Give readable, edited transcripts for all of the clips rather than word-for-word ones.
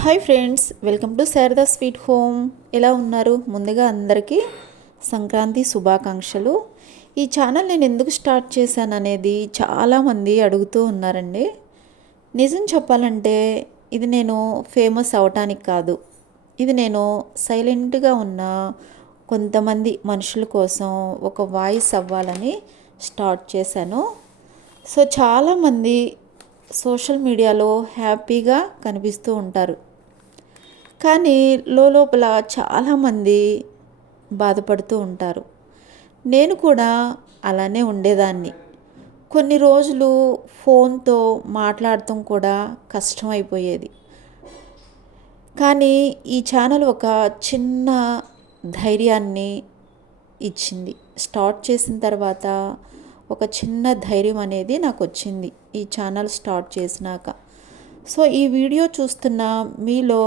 Hi friends, welcome to Sharada sweet home. ఎలా ఉన్నారు? ముందుగా అందరికీ సంక్రాంతి శుభాకాంక్షలు. ఈ ఛానల్ నేను ఎందుకు స్టార్ట్ చేశాను అనేది చాలామంది అడుగుతూ ఉన్నారండి. నిజం చెప్పాలంటే ఇది నేను ఫేమస్ అవటానికి కాదు. ఇది నేను సైలెంట్గా ఉన్న కొంతమంది మనుషుల కోసం ఒక వాయిస్ అవ్వాలని స్టార్ట్ చేశాను. సో చాలామంది సోషల్ మీడియాలో హ్యాపీగా కనిపిస్తూ ఉంటారు, కానీ లోపల చాలామంది బాధపడుతూ ఉంటారు. నేను కూడా అలానే ఉండేదాన్ని. కొన్ని రోజులు ఫోన్తో మాట్లాడటం కూడా కష్టమైపోయేది. కానీ ఈ ఛానల్ ఒక చిన్న ధైర్యాన్ని ఇచ్చింది. స్టార్ట్ చేసిన తర్వాత ఒక చిన్న ధైర్యం అనేది నాకు వచ్చింది ఈ ఛానల్ స్టార్ట్ చేసినాక. సో ఈ వీడియో చూస్తున్న మీలో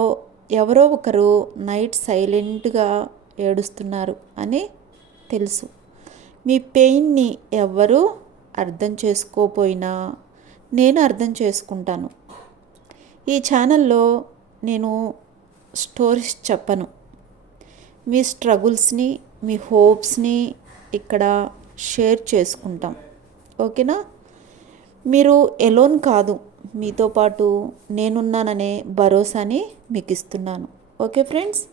ఎవరో ఒకరు నైట్ సైలెంట్గా ఏడుస్తున్నారు అని తెలుసు. మీ పెయిన్ని ఎవ్వరూ అర్థం చేసుకోపోయినా నేను అర్థం చేసుకుంటాను. ఈ ఛానల్లో నేను స్టోరీస్ చెప్పను. మీ స్ట్రగుల్స్ని, మీ హోప్స్ని ఇక్కడ షేర్ చేసుకుంటాం. ఓకేనా? మీరు ఎలోన్ కాదు, మీతో పాటు నేనున్నాననే భరోసాని మీకు ఇస్తున్నాను. Okay friends,